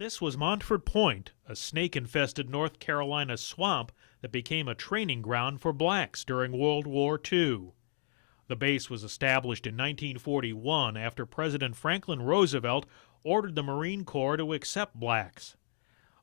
This was Montford Point, a snake-infested North Carolina swamp that became a training ground for blacks during World War II. The base was established in 1941 after President Franklin Roosevelt ordered the Marine Corps to accept blacks.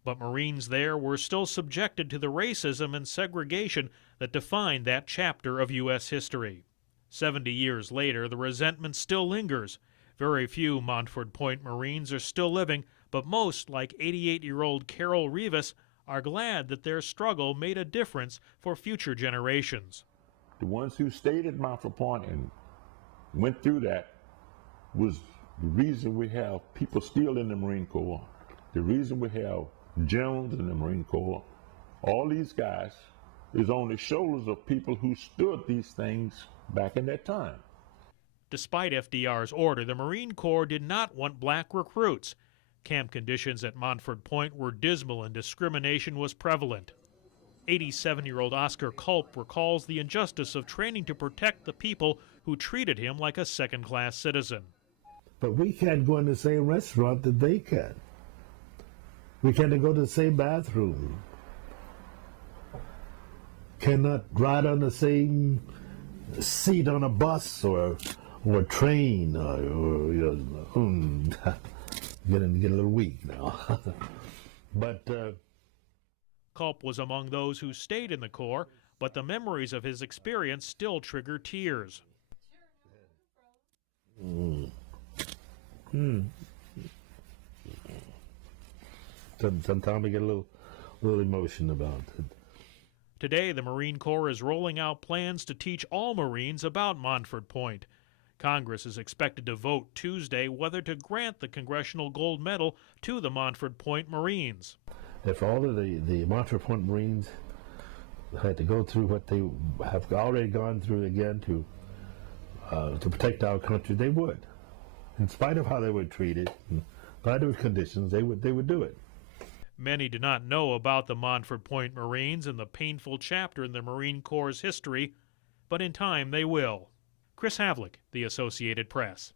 But Marines there were still subjected to the racism and segregation that defined that chapter of U.S. history. 70 years later, the resentment still lingers. Very few Montford Point Marines are still living, but most, like 88-year-old CARREL REAVIS, are glad that their struggle made a difference for future generations. The ones who stayed at Montford Point and went through that was the reason we have people still in the Marine Corps, the reason we have generals in the Marine Corps. All these guys is on the shoulders of people who stood these things back in that time. Despite FDR's order, the Marine Corps did not want black recruits. Camp conditions at Montford Point were dismal and discrimination was prevalent. 87-year-old Oscar CULP recalls the injustice of training to protect the people who treated him like a second-class citizen. But we can't go in the same restaurant that they can. We can't go to the same bathroom. Cannot ride on the same seat on a bus or a train. Get a little weak now. But CULP was among those who stayed in the Corps, but the memories of his experience still trigger tears. Sometimes I get a little emotion about it. Today, the Marine Corps is rolling out plans to teach all Marines about Montford Point. Congress is expected to vote Tuesday whether to grant the Congressional Gold Medal to the Montford Point Marines. If all of the Montford Point Marines had to go through what they have already gone through again to protect our country, they would. In spite of how they were treated, in spite of conditions, they would do it. Many do not know about the Montford Point Marines and the painful chapter in the Marine Corps' history, but in time they will. Chris Havlick, The Associated Press.